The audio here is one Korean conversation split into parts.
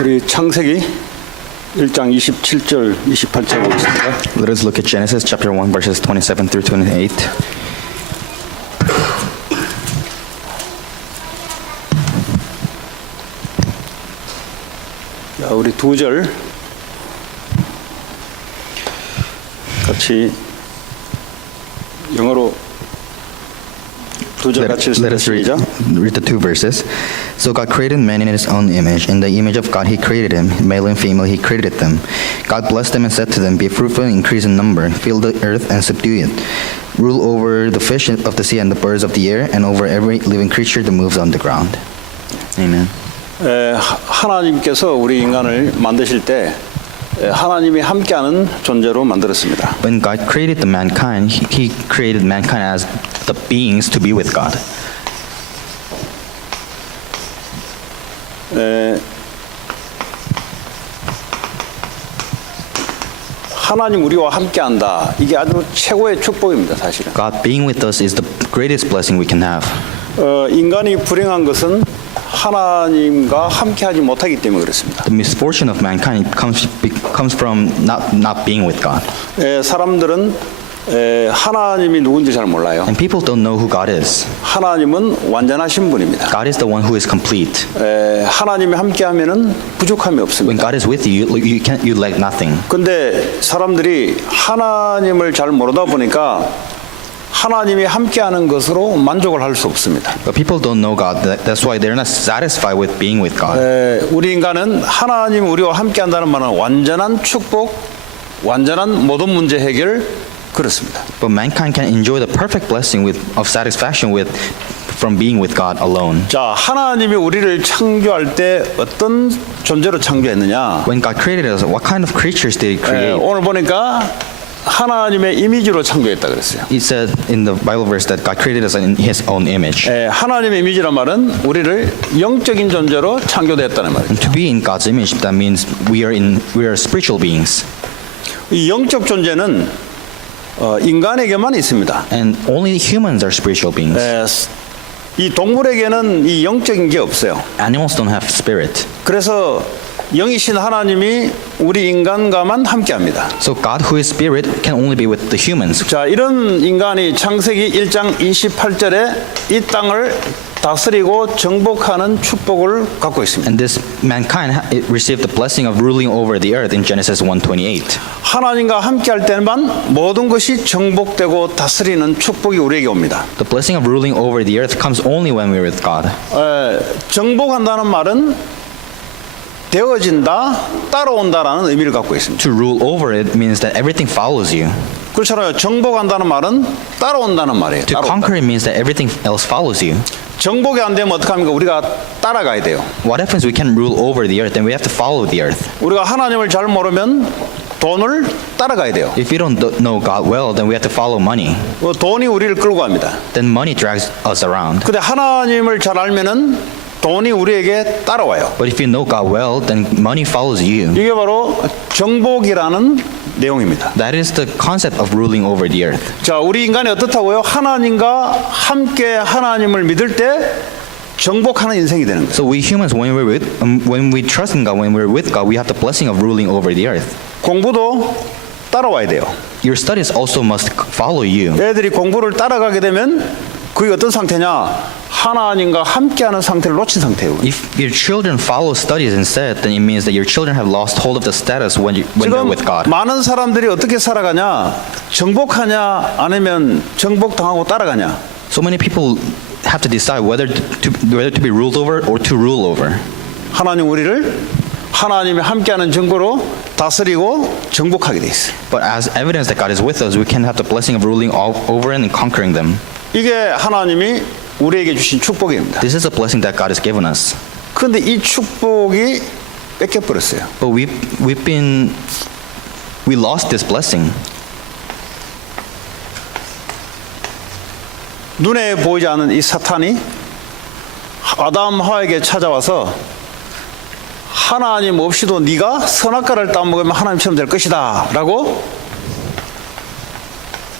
우리 창세기 1장 27절, 28절 보겠습니다. Let us look at Genesis chapter 1 verses 27 through 28. 자, 우리 두 절 같이 영어로 두 절 같이 Let us read the two verses. So God created man in his own image. In the image of God he created him. Male and female he created them. God blessed them and said to them, Be fruitful and increase in number. Fill the earth and subdue it. Rule over the fish of the sea and the birds of the air and over every living creature that moves on the ground. Amen. 하나님께서 우리 인간을 만드실 때 하나님이 함께하는 존재로 만들었습니다. When God created the mankind, he created mankind as the beings to be with God. 하나님 우리와 함께한다. 이게 아주 최고의 축복입니다, 사실은. God being with us is the greatest blessing we can have. 인간이 불행한 것은 하나님과 함께하지 못하기 때문에 그렇습니다. The misfortune of mankind comes from not being with God. 사람들은 하나님이 누군지 잘 몰라요. And people don't know who God is. 하나님은 완전하신 분입니다. God is the one who is complete. 하나님이 함께하면은 부족함이 When 없습니다. God is with you, you lack nothing. 근데 사람들이 하나님을 잘 모르다 보니까 하나님이 함께하는 것으로 만족을 할 수 없습니다. But people don't know God. That's why they're not satisfied with being with God. 우리 인간은 하나님 우리와 함께한다는 말은 완전한 축복, 완전한 모든 문제 해결 그렇습니다. But mankind can enjoy the perfect blessing of satisfaction from being with God alone. 자, 하나님이 우리를 창조할 때 어떤 존재로 창조했느냐? When God created us, what kind of creatures did He create? 오늘 보니까 하나님의 이미지로 창조했다 그랬어요. He said in the Bible verse that God created us in His own image. 하나님의 이미지란 말은 우리를 영적인 존재로 창조되었다는 말이죠. And to be in God's image, that means we are spiritual beings. 이 영적 존재는 인간에게만 있습니다. And only humans are spiritual beings. 이 동물에게는 이 영적인 게 없어요. Animals don't have spirit. 그래서 영이신 하나님이 우리 인간과만 함께합니다. So God, who is spirit, can only be with the humans. 자, 이런 인간이 창세기 1장 28절에 이 땅을 다스리고 정복하는 축복을 갖고 있습니다. And this mankind received the blessing of ruling over the earth in Genesis 1:28. 하나님과 함께할 때만 모든 것이 정복되고 다스리는 축복이 우리에게 옵니다. The blessing of ruling over the earth comes only when we're with God. 정복한다는 말은 되어진다, 따라온다라는 의미를 갖고 있습니다. To rule over it means that everything follows you. 그렇잖아요. 정복한다는 말은 따라온다는 말이에요. To conquer it means that everything else follows you. 정복이 안 되면 어떡합니까? 우리가 따라가야 돼요. What happens? We can rule over the earth, then we have to follow the earth. 우리가 하나님을 잘 모르면 돈을 따라가야 돼요. If we don't know God well, then we have to follow money. 돈이 우리를 끌고 갑니다. Then money drags us around. 근데 하나님을 잘 알면은 돈이 우리에게 따라와요. But if you know God well, then money follows you. 이게 바로 정복이라는 내용입니다. That is the concept of ruling over the earth. 자, 우리 인간이 어떻다고요? 하나님과 함께 하나님을 믿을 때 정복하는 인생이 되는 거예요. So we humans, when we trust in God, when we're with God, we have the blessing of ruling over the earth. 공부도 따라와야 돼요. Your studies also must follow you. 애들이 공부를 따라가게 되면 그게 어떤 상태냐? 하나님과 함께하는 상태를 놓친 상태예요. If your children follow studies instead, then it means that your children have lost hold of the status when they're with God. 많은 사람들이 어떻게 살아가냐? 정복하냐? 아니면 정복당하고 따라가냐? So many people have to decide whether to be ruled over or to rule over. 하나님 우리를 하나님이 함께하는 증거로 다스리고 정복하게 돼 있어요. But as evidence that God is with us, we can have the blessing of ruling over and conquering them. 이게 하나님이 우리에게 주신 축복입니다. This is a blessing that God has given us. 그런데 이 축복이 뺏겨버렸어요. But we lost this blessing. 눈에 보이지 않는 이 사탄이 아담 하와에게 찾아와서 하나님 없이도 네가 선악과를 따먹으면 하나님처럼 될 것이다 라고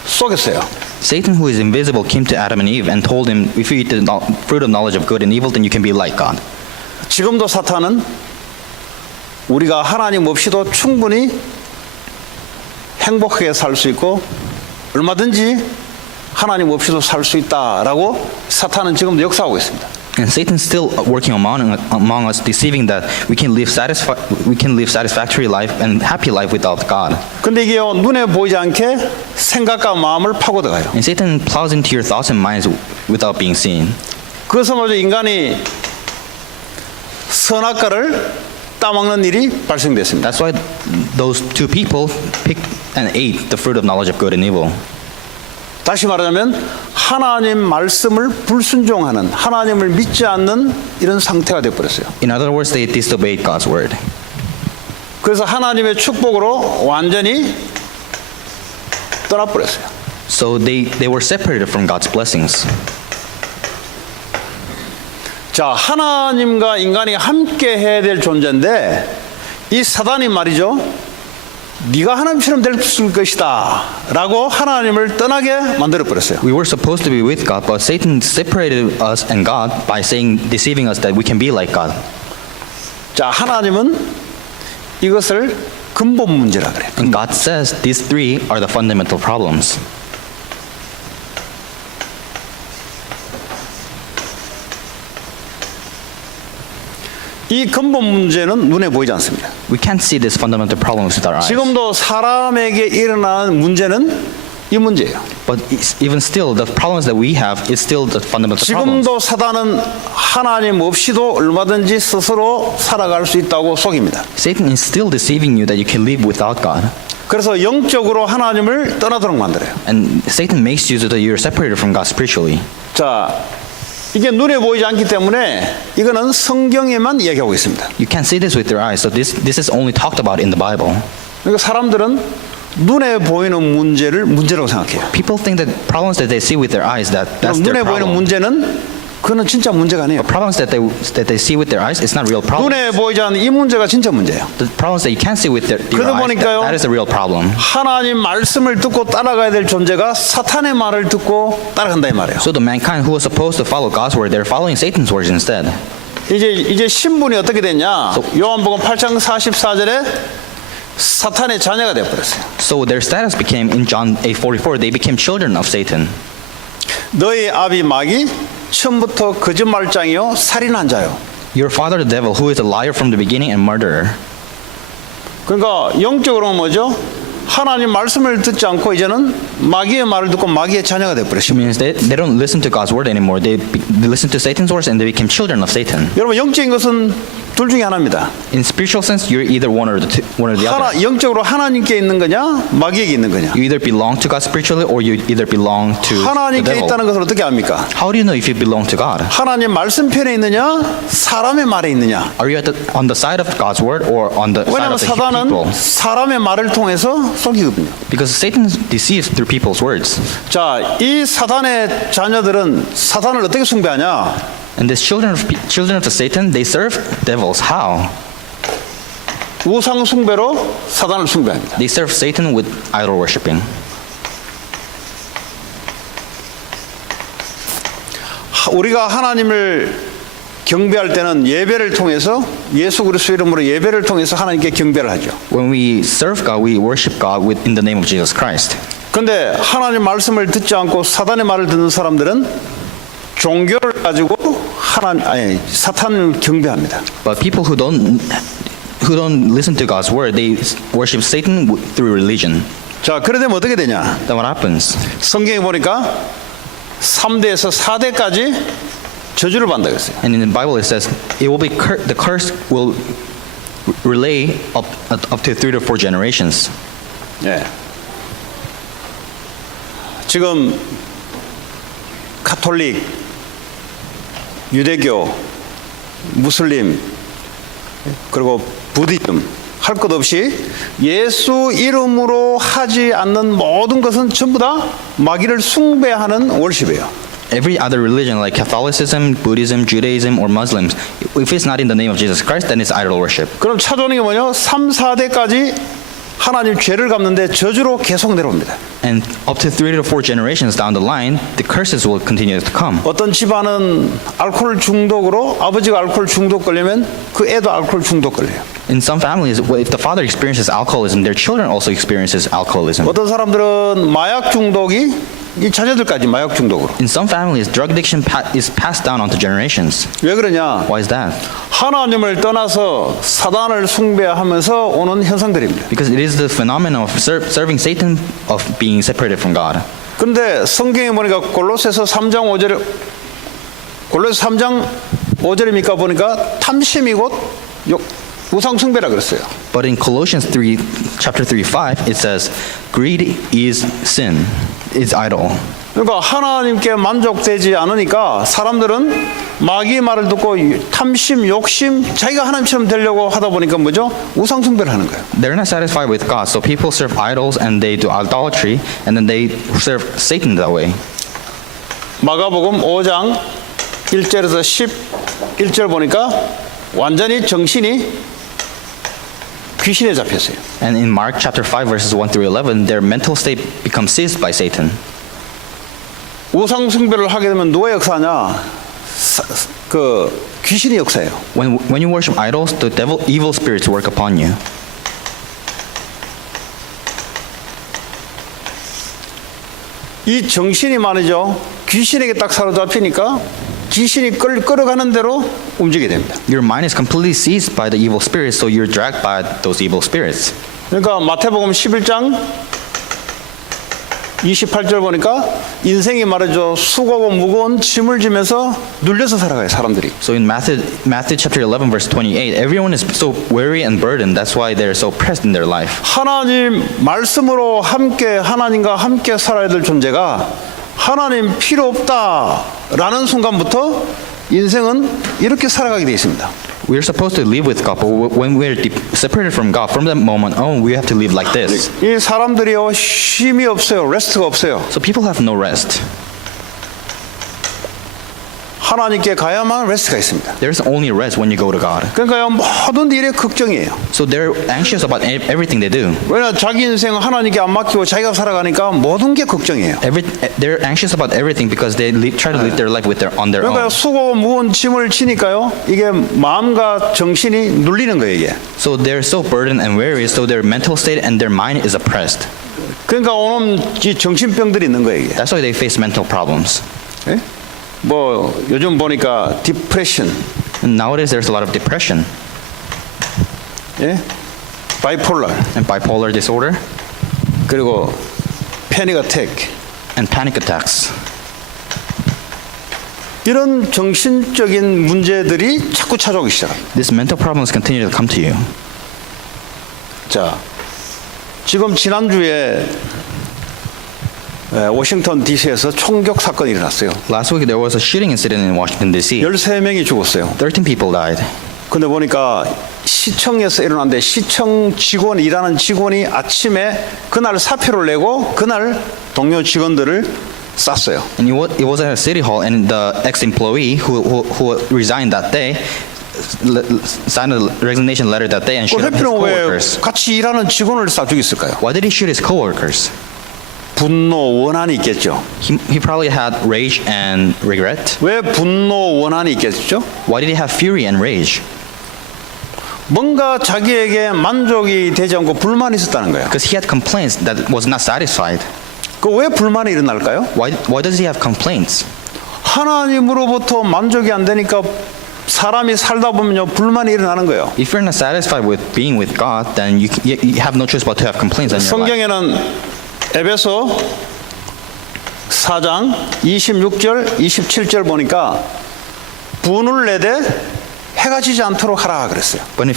속였어요. Satan, who is invisible, came to Adam and Eve and told him, if you eat the fruit of knowledge of good and evil, then you can be like God. 지금도 사탄은 우리가 하나님 없이도 충분히 행복하게 살 수 있고 얼마든지 하나님 없이도 살 수 있다라고 사탄은 지금도 역사하고 있습니다. And Satan's still working among us, deceiving that we can live satisfactory life and happy life without God. 근데 이게요 눈에 보이지 않게 생각과 마음을 파고들어가요. And Satan plows into your thoughts and minds without being seen. 그래서 먼저 인간이 선악과를 따먹는 일이 발생됐습니다. That's why those two people picked and ate the fruit of knowledge of good and evil. 다시 말하자면 하나님 말씀을 불순종하는 하나님을 믿지 않는 이런 상태가 되어버렸어요. In other words, they disobeyed God's word. 그래서 하나님의 축복으로 완전히 떠나버렸어요. So they were separated from God's blessings. 자, 하나님과 인간이 함께 해야 될 존재인데 이 사단이 말이죠. 네가 하나님처럼 될 것이다 라고 하나님을 떠나게 만들어버렸어요. We were supposed to be with God, but Satan separated us and God by deceiving us that we can be like God. 자, 하나님은 이것을 근본 문제라 그래요. And God says these three are the fundamental problems. 이 근본 문제는 눈에 보이지 않습니다. We can't see these fundamental problems with our eyes. 지금도 사람에게 일어나는 문제는 이 문제예요. But even still, the problems that we have is still the fundamental problems. 지금도 사단은 하나님 없이도 얼마든지 스스로 살아갈 수 있다고 속입니다. Satan is still deceiving you that you can live without God. 그래서 영적으로 하나님을 떠나도록 만들어요. And Satan makes you so that you're separated from God spiritually. 자, 이게 눈에 보이지 않기 때문에 이거는 성경에만 얘기하고 있습니다. You can't see this with your eyes, so this is only talked about in the Bible. 그러니까 사람들은 눈에 보이는 문제를 문제라고 생각해요. People think that problems that they see with their eyes, that's their 눈에 보이는 problem. 문제는 그거는 진짜 문제가 아니에요. Problems that they see with their eyes, it's not real problem. 눈에 보이지 않는 이 문제가 진짜 문제예요. The problems that you can't see with your 그러다 eyes, 보니까요. that is the real problem. 하나님 말씀을 듣고 따라가야 될 존재가 사탄의 말을 듣고 따라간다 이 말이에요. So the mankind who was supposed to follow God's word, they're following Satan's words instead. 이제 신분이 어떻게 됐냐? 요한복음 8장 44절에 사탄의 자녀가 되어 버렸어요. So their status became, in John 8:44, they became children of Satan. 너희 아비 마귀 처음부터 거짓말장이요 살인한 자요. Your father the devil, who is a liar from the beginning and murderer. 그러니까 영적으로는 뭐죠? 하나님 말씀을 듣지 않고 이제는 마귀의 말을 듣고 마귀의 자녀가 되어 It 버렸습니다. means they don't listen to God's word anymore. They listen to Satan's words and they became children of Satan. 여러분 영적인 것은 둘 중에 하나입니다. In spiritual sense, you're either one or the other. 영적으로 하나님께 있는 거냐, 마귀에게 있는 거냐? You either belong to God spiritually or you either belong to the 하나님께 devil. 있다는 것을 어떻게 압니까? How do you know if you belong to God? 하나님 말씀 편에 있느냐, 사람의 말에 있느냐? Are you on the side of God's word or on the side 왜냐하면 of the people? 사단은 사람의 말을 통해서 속이거든요. Because Satan deceives through people's words. 자, 이 사단의 자녀들은 사단을 어떻게 숭배하냐? And these children of the Satan, they serve devils. How? 우상 숭배로 사단을 숭배합니다. They serve Satan with idol worshiping. 우리가 하나님을 경배할 때는 예배를 통해서 예수 그리스도 이름으로 예배를 통해서 하나님께 경배를 하죠. When we serve God, we worship God in the name of Jesus Christ. 그런데 하나님 말씀을 듣지 않고 사단의 말을 듣는 사람들은 종교를 가지고 사탄을 경배합니다. But people who don't listen to God's word, they worship Satan through religion. 자, 그래 되면 어떻게 되냐? Then what happens? 성경에 보니까 3대에서 4대까지 저주를 받는다고 했어요. And in the Bible it says it will be the curse will relay up to 3 to 4 generations. 예. 지금 가톨릭, 유대교, 무슬림, 그리고 부디즘 할 것 없이 예수 이름으로 하지 않는 모든 것은 전부 다 마귀를 숭배하는 월십이에요. Every other religion like Catholicism, Buddhism, Judaism or Muslims, if it's not in the name of Jesus Christ, then it's idol worship. 그럼 찾아오는 게 뭐냐? 3, 4대까지 하나님 죄를 갚는데 저주로 계속 내려옵니다. And up to 3 to 4 generations down the line, the curses will continue to come. 어떤 집안은 알코올 중독으로 아버지가 알코올 중독 걸리면 그 애도 알코올 중독 걸려요. In some families, if the father experiences alcoholism, their children also experiences alcoholism. 어떤 사람들은 마약 중독이 이 자녀들까지 마약 중독으로. In some families, drug addiction is passed down onto generations. 왜 그러냐? Why is that? 하나님을 떠나서 사단을 숭배하면서 오는 현상들입니다. Because it is the phenomenon of serving Satan, of being separated from God. 그런데 성경에 보니까 골로새서 3장 5절에 골로새 3장 5절입니까 보니까 탐심이 곧 우상 숭배라 그랬어요. But in Colossians 3, chapter 3, 5, it says, greed is sin, is idol. 그러니까 하나님께 만족되지 않으니까 사람들은 마귀의 말을 듣고 탐심, 욕심, 자기가 하나님처럼 되려고 하다 보니까 뭐죠? 우상 숭배를 하는 거예요. They're not satisfied with God, so people serve idols and they do idolatry, and then they serve Satan that way. 마가복음 5장 1절에서 11절 보니까 완전히 정신이 귀신에 잡혔어요. And in Mark chapter 5, verses 1 through 11, their mental state becomes seized by Satan. 우상 숭배를 하게 되면 누가 역사하냐? 그 귀신이 역사해요. When you worship idols, the evil spirits work upon you. 이 정신이 말이죠. 귀신에게 딱 사로잡히니까 귀신이 끌어가는 대로 움직이게 됩니다. Your mind is completely seized by the evil spirits, so you're dragged by those evil spirits. 그러니까 마태복음 11장 28절 보니까 인생이 말이죠. 수고하고 무거운 짐을 지면서 눌려서 살아가요, 사람들이. So in Matthew chapter 11, verse 28, everyone is so weary and burdened. That's why they're so pressed in their life. 하나님 말씀으로 함께 하나님과 함께 살아야 될 존재가 하나님 필요 없다라는 순간부터 인생은 이렇게 살아가게 되어 있습니다. We're supposed to live with God, but when we're separated from God, from that moment on, we have to live like this. 이 사람들이요 쉼이 없어요, 레스트가 없어요. So people have no rest. 하나님께 가야만 레스트가 있습니다. There's only rest when you go to God. 그러니까요 모든 일에 걱정이에요. So they're anxious about everything they do. 왜냐 자기 인생 하나님께 안 맡기고 자기가 살아가니까 모든 게 걱정이에요. They're anxious about everything because they try to live their life on their 그러니까 own. 수고 무거운 짐을 지니까요 이게 마음과 정신이 눌리는 거예요 이게. So they're so burdened and weary, so their mental state and their mind is oppressed. 그러니까 오늘 이 정신병들이 있는 거예요 이게. That's why they face mental problems. 예? 뭐 요즘 보니까 디프레션, And nowadays there's a lot of depression 예? 바이폴라, and bipolar disorder 그리고 패닉 어택 and panic attacks. 이런 정신적인 문제들이 자꾸 찾아오기 시작합니다. These mental problems continue to come to you. 자, 지금 지난주에 워싱턴 DC에서 총격 사건이 일어났어요. Last week there was a shooting incident in Washington D.C. 13명이 죽었어요. 13 people died. 근데 보니까 시청에서 일어났는데 시청 직원 일하는 직원이 아침에 그날 사표를 내고 그날 동료 직원들을 쐈어요. And it was at a city hall, and the ex-employee who resigned that day signed a resignation letter that day and 그 shot up his 해피는 왜 coworkers. 같이 일하는 직원을 쏴 죽였을까요? Why did he shoot his coworkers? 분노, 원한이 있겠죠. He probably had rage and regret. 왜 분노, 원한이 있겠죠? Why did he have fury and rage? 뭔가 자기에게 만족이 되지 않고 불만이 있었다는 거예요. Because he had complaints that was not satisfied. 그 왜 불만이 일어날까요? Why does he have complaints? 하나님으로부터 만족이 안 되니까 사람이 살다 보면요 불만이 일어나는 거예요. If you're not satisfied with being with God, then you have no choice but to have complaints in your life. 성경에는 에베소 4장 26절 27절 보니까 분을 내되 해가 지지 않도록 하라 그랬어요. But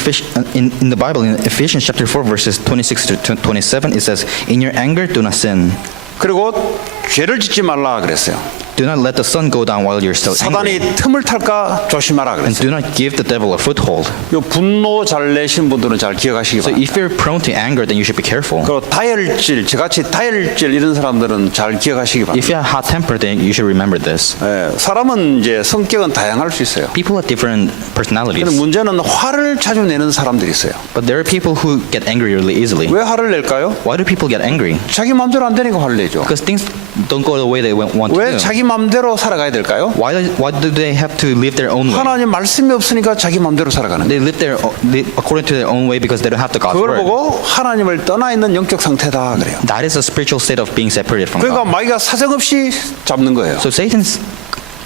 in the Bible, in Ephesians chapter 4, verses 26 to 27, it says, "In your anger, do not sin. 그리고 죄를 짓지 말라 그랬어요. Do not let the sun go down while you're still angry. 사단이 틈을 탈까 조심하라 And 그랬어요. do not give the devil a foothold. 요 분노 잘 내신 분들은 잘 기억하시기 So 바랍니다. if you're prone to anger, then you should be careful. 그리고 다혈질, 저같이 다혈질 이런 사람들은 잘 기억하시기 바랍니다. If you have hot temper, then you should remember this. 예, 사람은 이제 성격은 다양할 수 있어요. People have different 근데 personalities. 문제는 화를 자주 내는 사람들이 있어요. But there are people who get angry really easily. 왜 화를 낼까요? Why do people get angry? 자기 마음대로 안 되니까 화를 내죠. Because things don't go the way they want to 왜 do. 자기 마음대로 살아가야 될까요? Why do they have to live their own way? 하나님 말씀이 없으니까 자기 마음대로 살아가는 거예요. They live according to their own way because they don't have the God's 그걸 word. 보고 하나님을 떠나 있는 영적 상태다 그래요. That is a spiritual state of being separated from 그러니까 God. 마귀가 사정없이 잡는 거예요. So Satan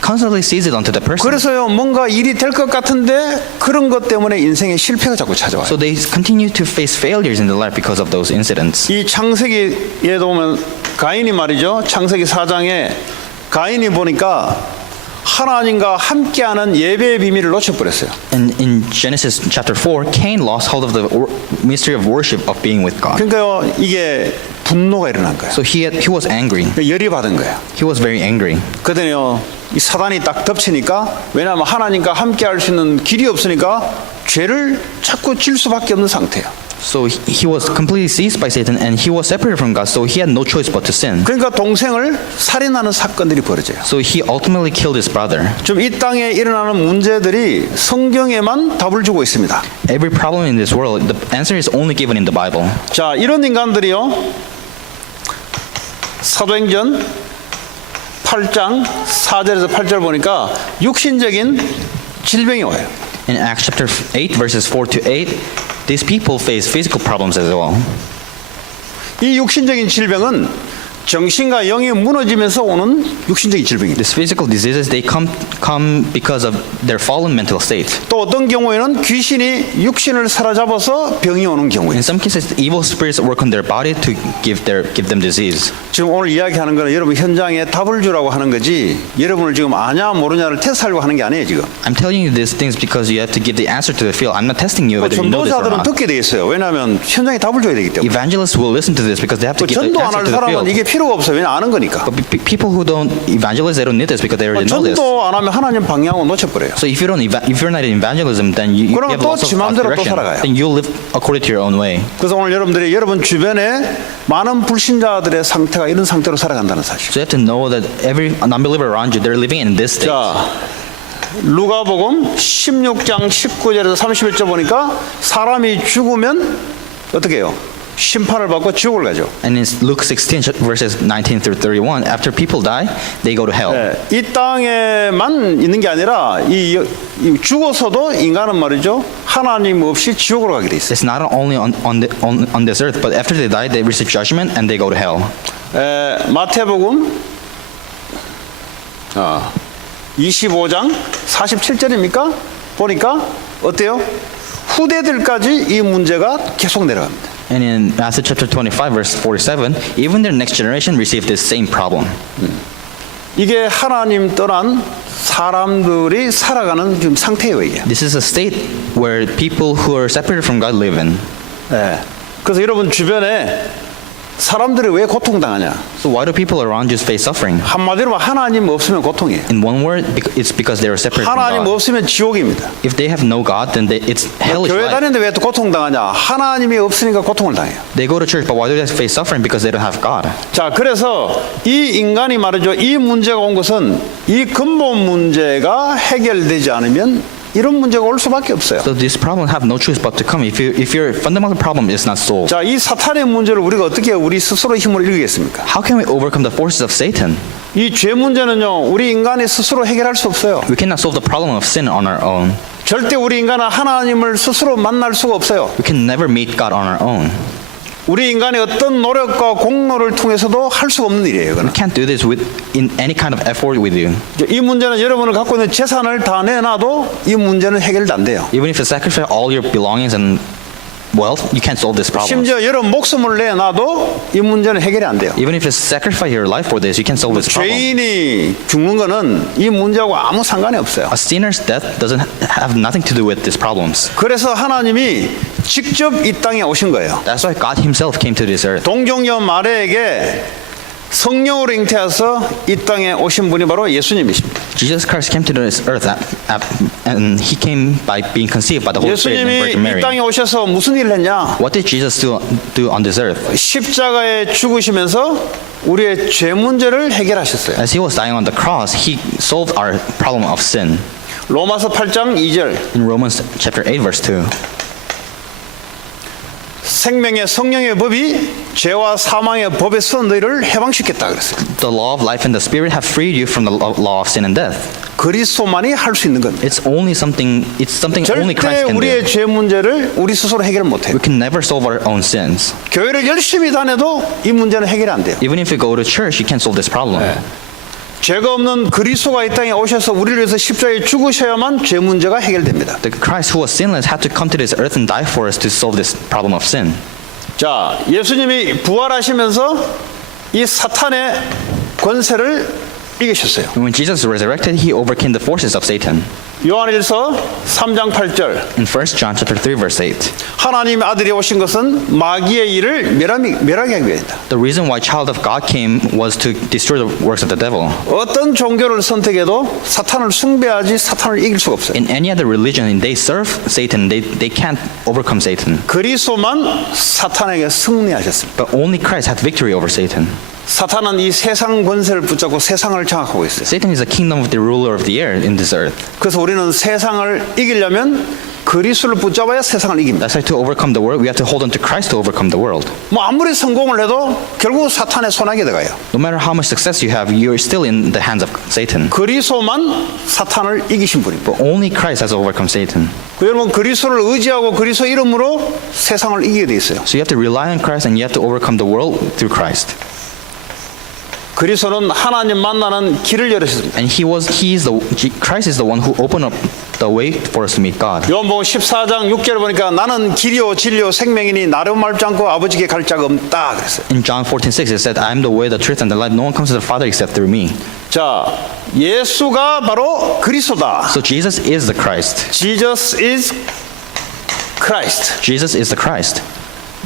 constantly sees it onto the person. 그래서요 뭔가 일이 될 것 같은데 그런 것 때문에 인생의 실패가 자꾸 찾아와요. So they continue to face failures in their life because of those incidents. 이 창세기에 보면 가인이 말이죠. 창세기 4장에 가인이 보니까 하나님과 함께하는 예배의 비밀을 놓쳐버렸어요. And in Genesis chapter 4, Cain lost hold of the mystery of worship of being with God. 그러니까요 이게 분노가 일어난 거예요. So he was angry. 열이 받은 거예요. He was very angry. 그때는요 이 사단이 딱 덮치니까 왜냐하면 하나님과 함께할 수 있는 길이 없으니까 죄를 자꾸 질 수밖에 없는 상태예요. So he was completely seized by Satan and he was separated from God. So he had no choice but to sin. 그러니까 동생을 살인하는 사건들이 벌어져요. So he ultimately killed his brother. 좀 이 땅에 일어나는 문제들이 성경에만 답을 주고 있습니다. Every problem in this world, the answer is only given in the Bible. 자, 이런 인간들이요. 사도행전 8장 4절에서 8절 보니까 육신적인 질병이 와요. In Acts chapter 8, verses 4 to 8, these people face physical problems as well. 이 육신적인 질병은 정신과 영이 무너지면서 오는 육신적인 질병입니다. These physical diseases, they come because of their fallen mental state. 또 어떤 경우에는 귀신이 육신을 사로잡아서 병이 오는 경우에 In some cases, evil spirits work on their body to give them disease. 지금 오늘 이야기하는 거는 여러분 현장에 답을 주라고 하는 거지 여러분을 지금 아냐 모르냐를 테스트하려고 하는 게 아니에요 지금. I'm telling you these things because you have to give the answer to the field. I'm not testing you whether you know this or 전도자들은 not. 듣게 돼 있어요. 왜냐하면 현장에 답을 줘야 되기 때문에. Evangelists will listen to this because they have to give the 전도 안 할 answer to the 사람은 field. 이게 필요가 없어요. 왜냐 아는 거니까. But people who don't evangelize, they don't need this because they already know this. 전도 안 하면 하나님 방향을 놓쳐버려요. So if you're not in evangelism, then you 그러면 have 또 lots of 지 맘대로 또 direction. 살아가요. Then you'll live according to your own way. 그래서 오늘 여러분들이 여러분 주변에 많은 불신자들의 상태가 이런 상태로 살아간다는 사실. So you have to know that every non-believer around you, they're living in this state. 자, 루가복음 16장 19절에서 31절 보니까 사람이 죽으면 어떻게 해요? 심판을 받고 지옥을 가죠. And in Luke 16 verses 19 through 31, after people die, they go to hell. 네, 이 땅에만 있는 게 아니라 이 죽어서도 인간은 말이죠 하나님 없이 지옥으로 가게 돼 있어요. It's not only on this earth, but after they die, they receive judgment and they go to hell. 마태복음 25장 47절입니까? 보니까 어때요? 후대들까지 이 문제가 계속 내려갑니다. And in Matthew chapter 25 verse 47, even their next generation received this same problem. 이게 하나님 떠난 사람들이 살아가는 지금 상태예요, 이게. This is a state where people who are separated from God live in. 네. 그래서 여러분 주변에 사람들이 왜 고통당하냐? So why do people around you face suffering? 한마디로 말하면 하나님 없으면 고통이에요. In one word, it's because they are separated from 하나님 God. 없으면 지옥입니다. If they have no God, then it's hellish 교회 life. 다니는데 왜 또 고통당하냐? 하나님이 없으니까 고통을 당해요. They go to church, but why do they face suffering? Because they don't have God. 자, 그래서 이 인간이 말이죠. 이 문제가 온 것은 이 근본 문제가 해결되지 않으면 이런 문제가 올 수밖에 없어요. So this problem have no choice but to come if your fundamental problem is not solved. 자, 이 사탄의 문제를 우리가 어떻게 우리 스스로 힘으로 이기겠습니까? How can we overcome the forces of Satan? 이 죄 문제는요, 우리 인간이 스스로 해결할 수 없어요. We cannot solve the problem of sin on our own. 절대 우리 인간은 하나님을 스스로 만날 수가 없어요. We can never meet God on our own. 우리 인간의 어떤 노력과 공로를 통해서도 할 수가 없는 일이에요. 이거는. We can't do this in any kind of effort with you. 이 문제는 여러분을 갖고 있는 재산을 다 내놔도 이 문제는 해결도 안 돼요. Even if you sacrifice all your belongings and wealth, you can't solve this problem. 심지어 여러분 목숨을 내놔도 이 문제는 해결이 안 돼요. Even if you sacrifice your life for this, you can't solve this problem. 죄인이 죽는 거는 이 문제하고 아무 상관이 없어요. A sinner's death doesn't have nothing to do with these problems. 그래서 하나님이 직접 이 땅에 오신 거예요. That's why God Himself came to this earth. 동정녀 마리아에게 성령으로 잉태하서 이 땅에 오신 분이 바로 예수님이십니다. Jesus Christ came to this earth and he came by being conceived by the Holy Spirit and 예수님이 Virgin 이 Mary. 땅에 오셔서 무슨 일을 했냐? What did Jesus do on this earth? 십자가에 죽으시면서 우리의 죄 문제를 해결하셨어요. As he was dying on the cross, he solved our problem of sin. 로마서 8장 2절 In Romans chapter 8 verse 2. 생명의 성령의 법이 죄와 사망의 법에서 너희를 해방시켰다 그랬어요. The law of life and the Spirit have freed you from the law of sin and death. 그리스도만이 할 수 있는 겁니다. It's something only 절대 Christ can do. 우리의 죄 문제를 우리 스스로 해결 못해요. We can never solve our own sins. 교회를 열심히 다녀도 이 문제는 해결이 안 돼요. Even if you go to church, you can't solve this problem. 죄가 없는 그리스도가 이 땅에 오셔서 우리를 위해서 십자가에 죽으셔야만 죄 문제가 해결됩니다. The Christ who was sinless had to come to this earth and die for us to solve this problem of sin. 자, 예수님이 부활하시면서 이 사탄의 권세를 이기셨어요. And when Jesus resurrected, he overcame the forces of Satan. 요한일서 3장 8절 In 1 John chapter 3 verse 8. 하나님의 아들이 오신 것은 마귀의 일을 멸하게 하기 위함이다. The reason why child of God came was to destroy the works of the devil. 어떤 종교를 선택해도 사탄을 숭배하지 사탄을 이길 수가 없어요. In any other religion, they serve Satan, they can't overcome Satan. 그리스도만 사탄에게 승리하셨습니다. But only Christ had victory over Satan. 사탄은 이 세상 권세를 붙잡고 세상을 장악하고 있어요. Satan is the kingdom of the ruler of the air in this earth. 그래서 우리는 세상을 이기려면 그리스도를 붙잡아야 세상을 이깁니다. That's why to overcome the world, we have to hold on to Christ to overcome the world. 뭐 아무리 성공을 해도 결국 사탄의 손아귀에 들어가요. No matter how much success you have, you're still in the hands of Satan. 그리스도만 사탄을 이기신 분입니다. But only Christ has overcome Satan. 여러분 그리스도를 의지하고 그리스도 이름으로 세상을 이기게 돼 있어요. So you have to rely on Christ and you have to overcome the world through Christ. 그리스도는 하나님 만나는 길을 열으셨습니다. And Christ is the one who opened up the way for us to meet God. 요한복음 14장 6절 보니까 나는 길이요 진리요 생명이니 나로 말지 않고 아버지께 갈 자가 없다 그랬어요. In John 14:6 it said, I am the way, the truth, and the life. No one comes to the Father except through me. 자, 예수가 바로 그리스도다. So Jesus is the Christ. Jesus is Christ. Jesus is the Christ.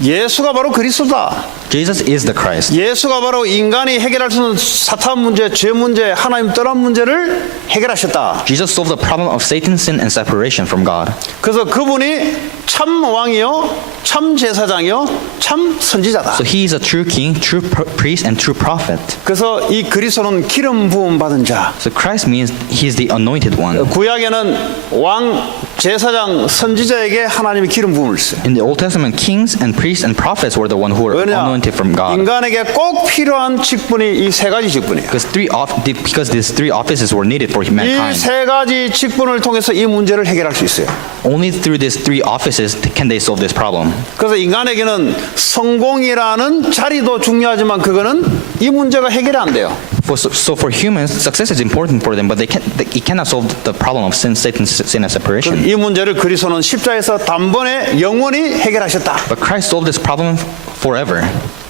예수가 바로 그리스도다. Jesus is the Christ. 예수가 바로 인간이 해결할 수 없는 사탄 문제, 죄 문제, 하나님 떠난 문제를 해결하셨다. Jesus solved the problem of Satan, sin, and separation from God. 그래서 그분이 참 왕이요, 참 제사장이요, 참 선지자다. So he is a true king, true priest, and true prophet. 그래서 이 그리스도는 기름 부음 받은 자. So Christ means he is the anointed one. 구약에는 왕, 제사장, 선지자에게 하나님이 기름 부음을 써요. In the Old Testament, kings and priests and prophets were the one who were 왜냐? anointed from God. 인간에게 꼭 필요한 직분이 이 세 가지 직분이에요. Because these three offices were needed for 이 mankind. 세 가지 직분을 통해서 이 문제를 해결할 수 있어요. Only through these three offices can they solve this problem. 그래서 인간에게는 성공이라는 자리도 중요하지만 그거는 이 문제가 해결이 안 돼요. So for humans, success is important for them, but it cannot solve the problem of sin, Satan, sin, and separation. 이 문제를 그리스도는 십자에서 단번에 영원히 해결하셨다. But Christ solved this problem forever.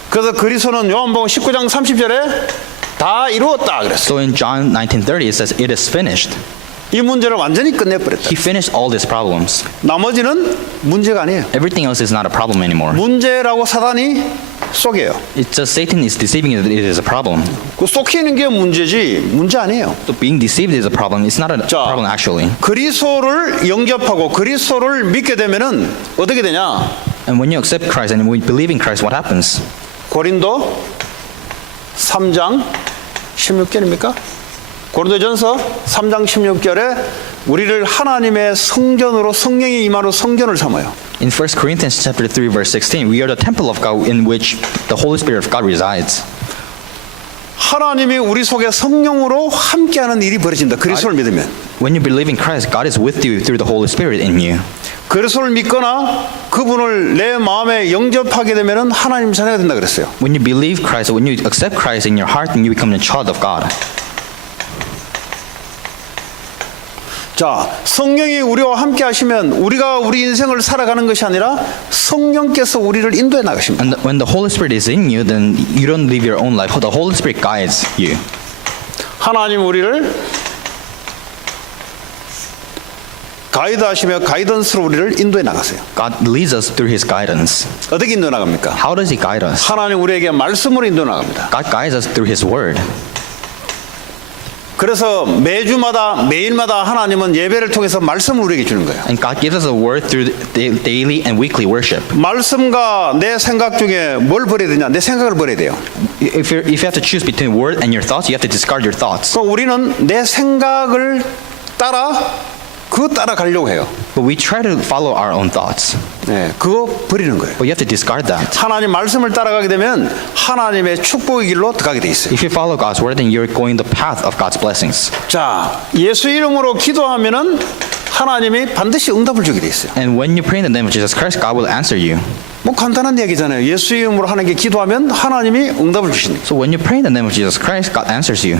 그래서 그리스도는 요한복음 19장 30절에 다 이루었다 그랬어요. So in John 19:30 it says, "It is finished." 이 문제를 완전히 끝내버렸다. He finished all these problems. 나머지는 문제가 아니에요. Everything else is not a problem anymore. 문제라고 사단이 속여요. It's just Satan is deceiving you that it is a problem. 그 속이는 게 문제지 문제 아니에요. So being deceived is a problem. It's not a 자, problem actually. 그리스도를 영접하고 그리스도를 믿게 되면은 어떻게 되냐? And when you accept Christ and when you believe in Christ, what happens? 고린도 3장 16절입니까? 고린도전서 3장 16절에 우리를 하나님의 성전으로 성령이 임하로 성전을 삼아요. In 1 Corinthians chapter 3 verse 16, we are the temple of God in which the Holy Spirit of God resides. 하나님이 우리 속에 성령으로 함께하는 일이 벌어진다. 그리스도를 믿으면. When you believe in Christ, God is with you through the Holy Spirit in you. 그리스도를 믿거나 그분을 내 마음에 영접하게 되면은 하나님 자녀가 된다 그랬어요. When you believe Christ, when you accept Christ in your heart, then you become a child of God. 자, 성령이 우리와 함께 하시면 우리가 우리 인생을 살아가는 것이 아니라 성령께서 우리를 인도해 나가십니다. And when the Holy Spirit is in you, then you don't live your own life. The Holy Spirit guides you. 하나님 우리를 가이드하시며 가이던스로 우리를 인도해 나가세요. God leads us through His guidance. 어떻게 인도해 나갑니까? How does He guide us? 하나님 우리에게 말씀으로 인도해 나갑니다. God guides us through His Word. 그래서 매주마다 매일마다 하나님은 예배를 통해서 말씀을 우리에게 주는 거예요. And God gives us a word through daily and weekly worship. 말씀과 내 생각 중에 뭘 버려야 되냐? 내 생각을 버려야 돼요. If you have to choose between word and your thoughts, you have to discard your thoughts. 그러니까 우리는 내 생각을 따라가려고 해요. But we try to follow our own thoughts. 네, 그거 버리는 거예요. But you have to discard that. 하나님 말씀을 따라가게 되면 하나님의 축복의 길로 들어가게 돼 있어요. If you follow God's word, then you're going the path of God's blessings. 자, 예수 이름으로 기도하면은 하나님이 반드시 응답을 주게 돼 있어요. And when you pray in the name of Jesus Christ, God will answer you. 뭐 간단한 얘기잖아요. 예수 이름으로 하나님께 기도하면 하나님이 응답을 주신다. So when you pray in the name of Jesus Christ, God answers you.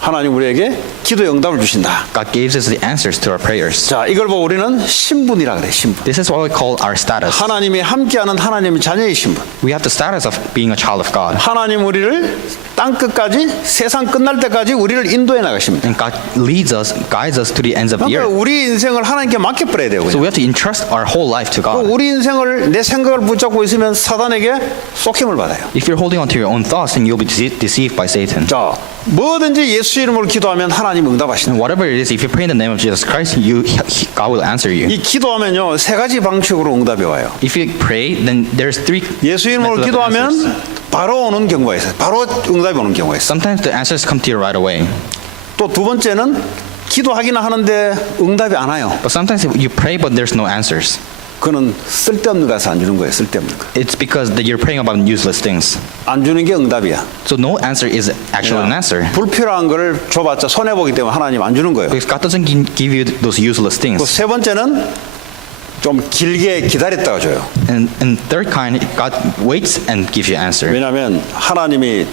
하나님 우리에게 기도의 응답을 주신다. God gives us the answers to our prayers. 자, 이걸 보고 우리는 신분이라 그래. 신분. This is what we call our status. 하나님이 함께하는 하나님의 자녀의 신분. We have the status of being a child of God. 하나님 우리를 땅 끝까지 세상 끝날 때까지 우리를 인도해 나가십니다. And God leads us, guides us to the ends of the 그러니까 earth. 우리 인생을 하나님께 맡겨버려야 돼요. So 그냥. we have to entrust our whole life to God. 우리 인생을 내 생각을 붙잡고 있으면 사단에게 속힘을 받아요. If you're holding on to your own thoughts, then you'll be deceived by Satan. 자, 뭐든지 예수 이름으로 기도하면 하나님 응답하신다. And whatever it is, if you pray in the name of Jesus Christ, God will answer you. 이 기도하면요 세 가지 방식으로 응답이 와요. If you pray, then there's three 예수 이름으로 methods of answers. 기도하면 바로 오는 경우가 있어요. 바로 응답이 오는 경우가 있어요. Sometimes the answers come to you right away. 또 두 번째는 기도하기는 하는데 응답이 안 와요. But sometimes you pray, but there's no answers. 그거는 쓸데없는 거라서 안 주는 거예요. 쓸데없는 거. It's because that you're praying about useless things. 안 주는 게 응답이야. So no answer is actually an answer. 불필요한 거를 줘봤자 손해보기 때문에 하나님 안 주는 거예요. Because God doesn't give you those useless 또 things. 세 번째는 좀 길게 기다렸다가 줘요. And third kind, God waits and gives you answer. 왜냐하면 하나님이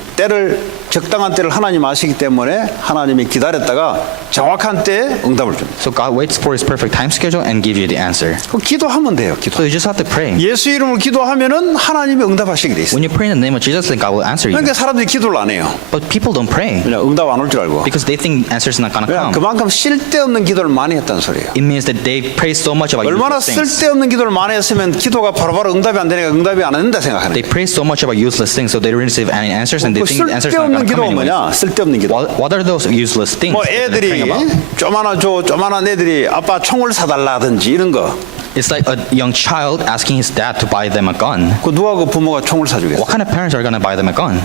적당한 때를 하나님 아시기 때문에 하나님이 기다렸다가 정확한 때에 응답을 줍니다. So God waits for His perfect time schedule and gives you the answer. 그럼 기도하면 돼요. 기도. So you just have to pray. 예수 이름으로 기도하면은 하나님이 응답하시게 돼 있어요. When you pray in the name of Jesus, then God will answer you. 그러니까 사람들이 기도를 안 해요. But people don't pray 그냥 응답 안 올 줄 알고. because they think answers not gonna 그냥 come. 그만큼 쓸데없는 기도를 많이 했다는 소리예요. It means that they pray so much about 얼마나 useless things. 쓸데없는 기도를 많이 했으면 기도가 바로바로 응답이 안 되니까 응답이 안 된다 생각하는 They 거예요. pray so much about useless things, so they don't receive any answers, and they 그 think the answers are 쓸데없는 not gonna 기도가 come anyways. 뭐냐? 쓸데없는 기도. What are those useless things 뭐 that they're 애들이 praying about? 쪼만한 애들이 아빠 총을 사달라든지 이런 거. It's like a young child asking his dad to buy them a gun. 그 누가 그 부모가 총을 사주겠어? What kind of parents are gonna buy them a gun?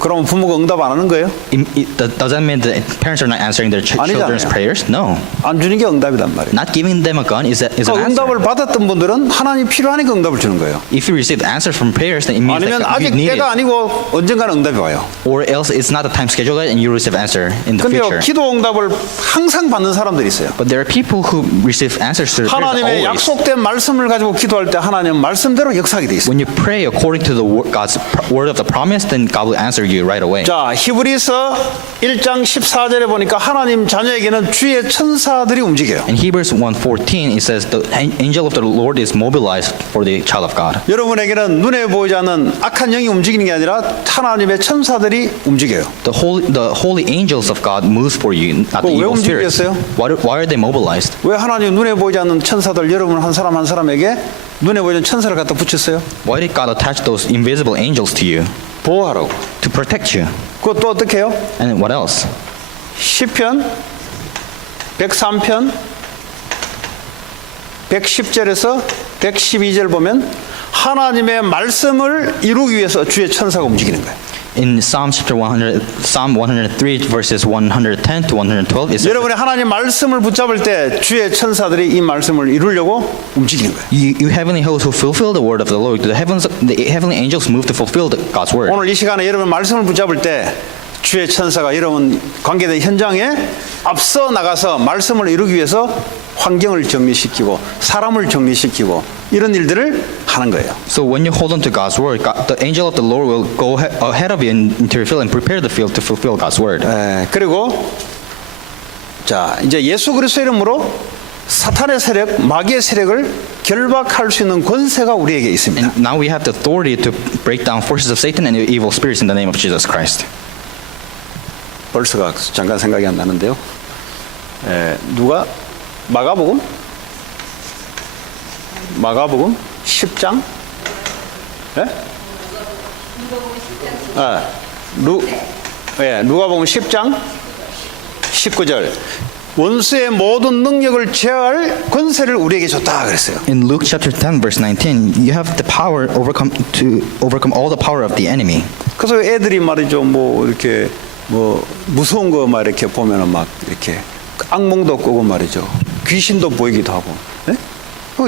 그러면 부모가 응답 안 하는 거예요? Does that mean that parents are not answering their children's 아니잖아요. prayers? No. 안 주는 게 응답이단 말이에요. Not giving them a gun is an 그 answer. 응답을 받았던 분들은 하나님 필요하니까 응답을 주는 거예요. If you receive answers from prayers, then it means 아니면 that you 아직 need it. 때가 아니고 언젠가는 응답이 와요. Or else it's not a time schedule yet and you receive answer in the 근데요, future. 기도 응답을 항상 받는 사람들이 있어요. But there are people who receive answers to their prayers 하나님의 always. 약속된 말씀을 가지고 기도할 때 하나님은 말씀대로 역사하게 돼 있어요. When you pray according to the God's word of the promise, then God will answer you right away. 자, 히브리서 1장 14절에 보니까 하나님 자녀에게는 주의 천사들이 움직여요. In Hebrews 1:14, it says the angel of the Lord is mobilized for the child of God. 여러분에게는 눈에 보이지 않는 악한 영이 움직이는 게 아니라 하나님의 천사들이 움직여요. The holy angels of God moves for you, not the 왜 evil spirits. 움직였어요? Why are they mobilized? 왜 하나님 눈에 보이지 않는 천사들 여러분 한 사람 한 사람에게 눈에 보이는 천사를 갖다 붙였어요? Why did God attach those invisible angels to you? 보호하라고. To protect you. 그것도 어떻게 해요? And what else? 시편 103편 110절에서 112절 보면 하나님의 말씀을 이루기 위해서 주의 천사가 움직이는 거예요. In Psalm 103 verses 110 to 112, it says 여러분이 하나님 말씀을 붙잡을 때 주의 천사들이 이 말씀을 이루려고 움직이는 거예요. you heavenly hosts who fulfill the word of the Lord, the heavenly angels move to fulfill God's word. 오늘 이 시간에 여러분 말씀을 붙잡을 때 주의 천사가 여러분 관계된 현장에 앞서 나가서 말씀을 이루기 위해서 환경을 정리시키고 사람을 정리시키고 이런 일들을 하는 거예요. So when you hold on to God's word, the angel of the Lord will go ahead of you into your field and prepare the field to fulfill God's word. 그리고 자 이제 예수 그리스도 이름으로 사탄의 세력, 마귀의 세력을 결박할 수 있는 권세가 우리에게 있습니다. And now we have the authority to break down forces of Satan and evil spirits in the name of Jesus Christ. 벌써가 잠깐 생각이 안 나는데요. 누가 마가복음 10장? 예? 누가복음 10장 19절. 원수의 모든 능력을 제어할 권세를 우리에게 줬다 그랬어요. In Luke chapter 10 verse 19, you have the power to overcome all the power of the enemy. 그래서 애들이 말이죠, 뭐 이렇게 뭐 무서운 거 막 이렇게 보면은 막 이렇게 악몽도 꾸고 말이죠, 귀신도 보이기도 하고. 예?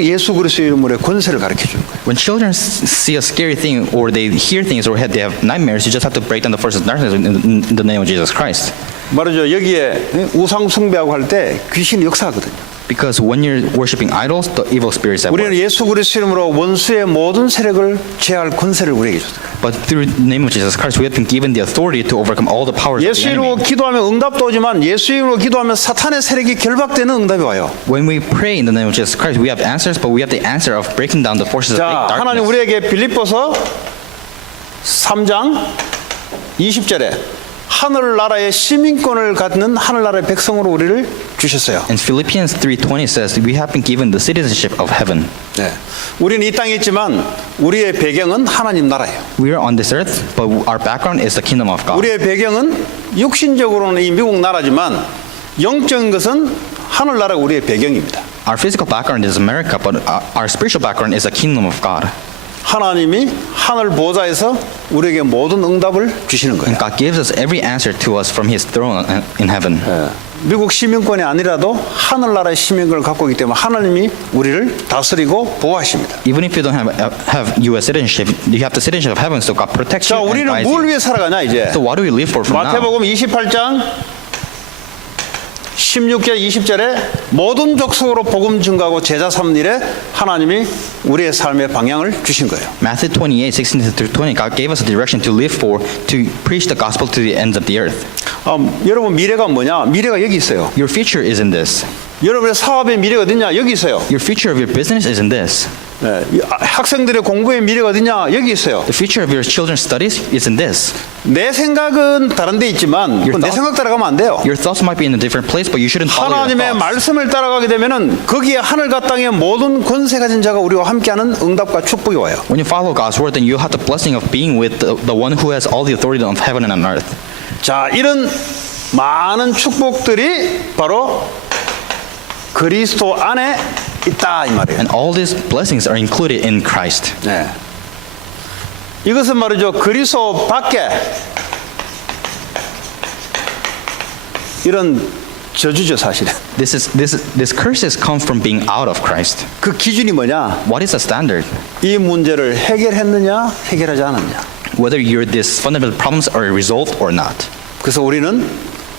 예수 그리스도의 이름으로 권세를 가르쳐 주는 거예요. When children see a scary thing or they hear things or they have nightmares, you just have to break down the forces of darkness in the name of Jesus Christ. 말이죠, 여기에 우상 숭배하고 할 때 귀신이 역사하거든요. Because when you're worshiping idols, the evil spirits at 우리는 work. 예수 그리스도 이름으로 원수의 모든 세력을 제어할 권세를 우리에게 줬어요. But through the name of Jesus Christ, we have been given the authority to overcome all the powers of 예수 the 이름으로 enemy. 기도하면 응답도 오지만 예수 이름으로 기도하면 사탄의 세력이 결박되는 응답이 와요. When we pray in the name of Jesus Christ, we have answers, but we have the answer of breaking down the forces of 자, 하나님 darkness. 우리에게 빌립보서 3장 20절에 하늘나라의 시민권을 갖는 하늘나라의 백성으로 우리를 주셨어요. And Philippians 3:20 says we have been given the citizenship of heaven. 네. 우리는 이 땅에 있지만 우리의 배경은 하나님 나라예요. We are on this earth, but our background is the kingdom of God. 우리의 배경은 육신적으로는 이 미국 나라지만 영적인 것은 하늘나라가 우리의 배경입니다. Our physical background is America, but our spiritual background is the kingdom of God. 하나님이 하늘 보좌에서 우리에게 모든 응답을 주시는 거예요. And God gives us every answer to us from His throne in heaven. 미국 시민권이 아니라도 하늘나라의 시민권을 갖고 있기 때문에 하나님이 우리를 다스리고 보호하십니다. Even if you don't have U.S. citizenship, you have the citizenship of heaven, so God protects 자, you and 우리는 guides 뭘 you. 위해 살아가냐 이제? So what do we live for from now? 마태복음 28장 16절 20절에 모든 족속으로 복음 증거하고 제자 삼는 일에 하나님이 우리의 삶의 방향을 주신 거예요. Matthew 28:16-20, God gave us a direction to live for, to preach the gospel to the ends of the earth. 여러분 미래가 뭐냐? 미래가 여기 있어요. Your future is in this. 여러분의 사업의 미래가 어디냐? 여기 있어요. Your future of your business is in this. 네, 학생들의 공부의 미래가 어디냐? 여기 있어요. The future of your children's studies is in this. 내 생각은 다른 데 있지만 Your 내 thought- 생각 따라가면 안 돼요. Your thoughts might be in a different place, but you shouldn't follow your 하나님의 thoughts. 말씀을 따라가게 되면은 거기에 하늘과 땅의 모든 권세 가진 자가 우리와 함께하는 응답과 축복이 와요. When you follow God's word, then you have the blessing of being with the one who has all the authority of heaven and on earth. 자, 이런 많은 축복들이 바로 그리스도 안에 있다 이 말이에요. And all these blessings are included in Christ. 네. 이것은 말이죠. 그리스도 밖에 이런 저주죠, 사실은. This curses come from being out of Christ. 그 기준이 뭐냐? What is the standard? 이 문제를 해결했느냐, 해결하지 않았느냐. Whether these fundamental problems are resolved or not. 그래서 우리는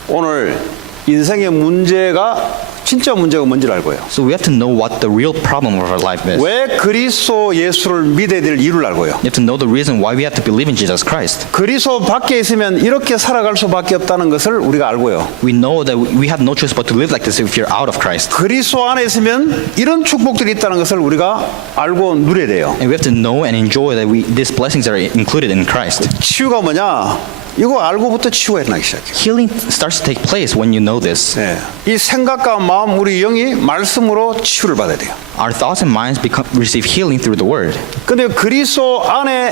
오늘 인생의 문제가 진짜 문제가 뭔지를 알고요. So we have to know what the real problem of our life is. 왜 그리스도 예수를 믿어야 될 이유를 알고요. You have to know the reason why we have to believe in Jesus Christ. 그리스도 밖에 있으면 이렇게 살아갈 수밖에 없다는 것을 우리가 알고요. We know that we have no choice but to live like this if you're out of Christ. 그리스도 안에 있으면 이런 축복들이 있다는 것을 우리가 알고 누려야 돼요. And we have to know and enjoy that these blessings are included in Christ. 치유가 뭐냐? 이거 알고부터 치유가 일어나기 시작해요. Healing starts to take place when you know this. 네. 이 생각과 마음, 우리 영이 말씀으로 치유를 받아야 돼요. Our thoughts and minds receive healing through the Word. 근데 그리스도 안에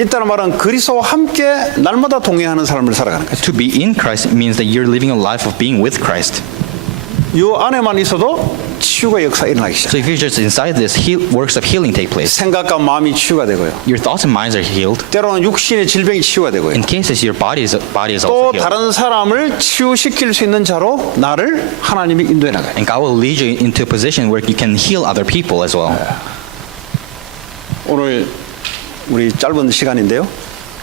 있다는 말은 그리스도와 함께 날마다 동행하는 삶을 살아가는 거죠. To be in Christ means that you're living a life of being with Christ. 이 안에만 있어도 치유가 역사 일어나기 So 시작해요. if you're just inside this, works of healing take place. 생각과 마음이 치유가 되고요. Your thoughts and minds are healed. 때로는 육신의 질병이 치유가 되고요. In cases, your body is also 또 healed. 다른 사람을 치유시킬 수 있는 자로 나를 하나님이 인도해 나가요. And God will lead you into a position where you can heal other people as well. 오늘 우리 짧은 시간인데요.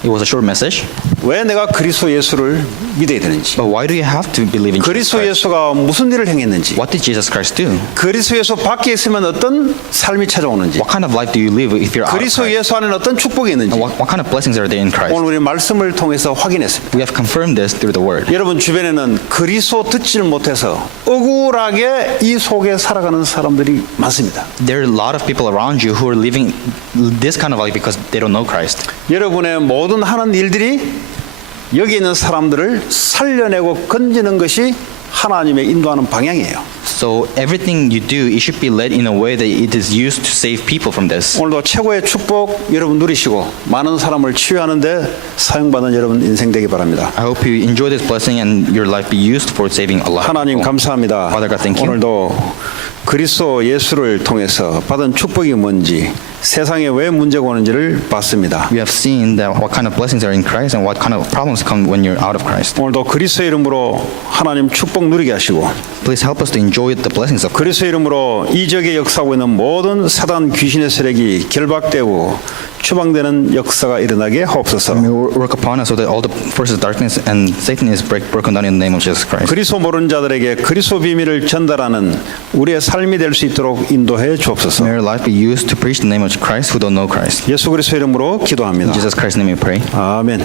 It was a short message. 왜 내가 그리스도 예수를 믿어야 되는지, But why do you have to believe in Jesus 그리스도 Christ? 예수가 무슨 일을 행했는지, What did Jesus Christ do? 그리스도 예수 밖에 있으면 어떤 삶이 찾아오는지, What kind of life do you live if you're out of 그리스도 Christ? 예수 안에는 어떤 축복이 있는지 And what kind of blessings are there in Christ? 오늘 우리 말씀을 통해서 확인했습니다. We have confirmed this through the Word. 여러분 주변에는 그리스도 듣지를 못해서 억울하게 이 속에 살아가는 사람들이 많습니다. There are a lot of people around you who are living this kind of life because they don't know Christ. 여러분의 모든 하는 일들이 여기 있는 사람들을 살려내고 건지는 것이 하나님의 인도하는 방향이에요. So everything you do, it should be led in a way that it is used to save people from this. 오늘도 최고의 축복 여러분 누리시고 많은 사람을 치유하는데 사용받는 여러분 인생 되기 바랍니다. I hope you enjoy this blessing and your life be used for saving a lot of 하나님 people. 감사합니다. Father God, thank you. 오늘도 그리스도 예수를 통해서 받은 축복이 뭔지 세상에 왜 문제가 오는지를 봤습니다. We have seen that what kind of blessings are in Christ and what kind of problems come when you're out of Christ. 오늘도 그리스도 이름으로 하나님 축복 누리게 하시고 Please help us to enjoy the blessings of Christ. 그리스도 이름으로 이 지역에 역사하고 있는 모든 사단 귀신의 세력이 결박되고 추방되는 역사가 일어나게 하옵소서. May you work upon us so that all the forces of darkness and Satan is broken down in the name of Jesus Christ. 그리스도 모르는 자들에게 그리스도 비밀을 전달하는 우리의 삶이 될 수 있도록 인도해 주옵소서. May our life be used to preach the name of Christ who don't know Christ. 예수 그리스도 이름으로 기도합니다. In Jesus Christ's name we pray. 아멘.